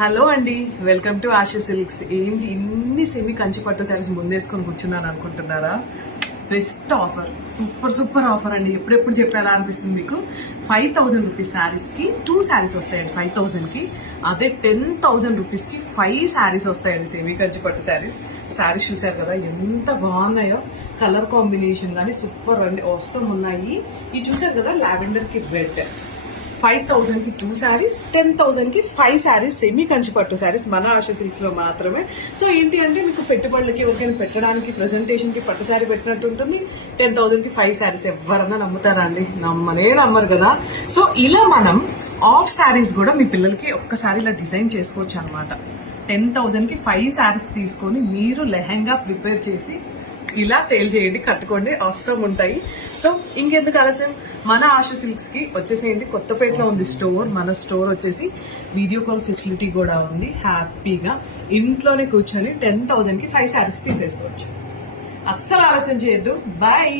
Hello అండి, welcome to ASHA silks. ఏంటి ఇన్ని సెమీ కంచి పట్టు శారీస్ ముందేసుకొని కూర్చున్నాను అనుకుంటున్నారా? Best offer, super super offer అండి. ఎప్పుడెప్పుడు చెప్పేలా అనిపిస్తుంది మీకు. 5,000 రూపీస్ శారీస్కి 2 శారీస్ వస్తాయండి 5,000కి. అదే 10,000 రూపీస్కి 5 శారీస్ వస్తాయండి సెమీ కంచి పట్టు శారీస్. శారీస్ చూసారు కదా ఎంత బాగున్నాయో, కలర్ కాంబినేషన్ కానీ సూపర్ అండి, అవసరం ఉన్నాయి. ఇది చూసారు కదా, లావెండర్కి రెడ్. 5,000కి 2 శారీస్, 10,000కి 5 శారీస్ సెమీ కంచి పట్టు శారీస్ మన ఆశా సిల్క్స్ లో మాత్రమే. సో ఏంటి అంటే మీకు పెట్టుబడులకి ఎవరికైనా పెట్టడానికి, ప్రెజెంటేషన్ కి పట్టు శారీ పెట్టినట్టు ఉంటుంది. 10,000కి 5 శారీస్ ఎవరన్నా నమ్ముతారా అండి? నమ్మరు కదా. సో ఇలా మనం ఆఫ్ శారీస్ కూడా మీ పిల్లలకి ఒక్కసారి ఇలా డిజైన్ చేసుకోవచ్చు అనమాట. 10,000కి 5 శారీస్ తీసుకొని మీరు లెహంగా ప్రిపేర్ చేసి ఇలా సేల్ చేయండి, కట్టుకోండి, అవసరం ఉంటాయి. సో ఇంకెందుకు ఆలస్యం, మన ఆశా సిల్క్స్ కి వచ్చేసేయండి. కొత్తపేటలో ఉంది స్టోర్. మన స్టోర్ వచ్చేసి వీడియో కాల్ ఫెసిలిటీ కూడా ఉంది. హ్యాపీగా ఇంట్లోనే కూర్చొని 10,000కి 5 శారీస్ తీసేసుకోవచ్చు. అస్సలు ఆలస్యం చేయొద్దు. బాయ్.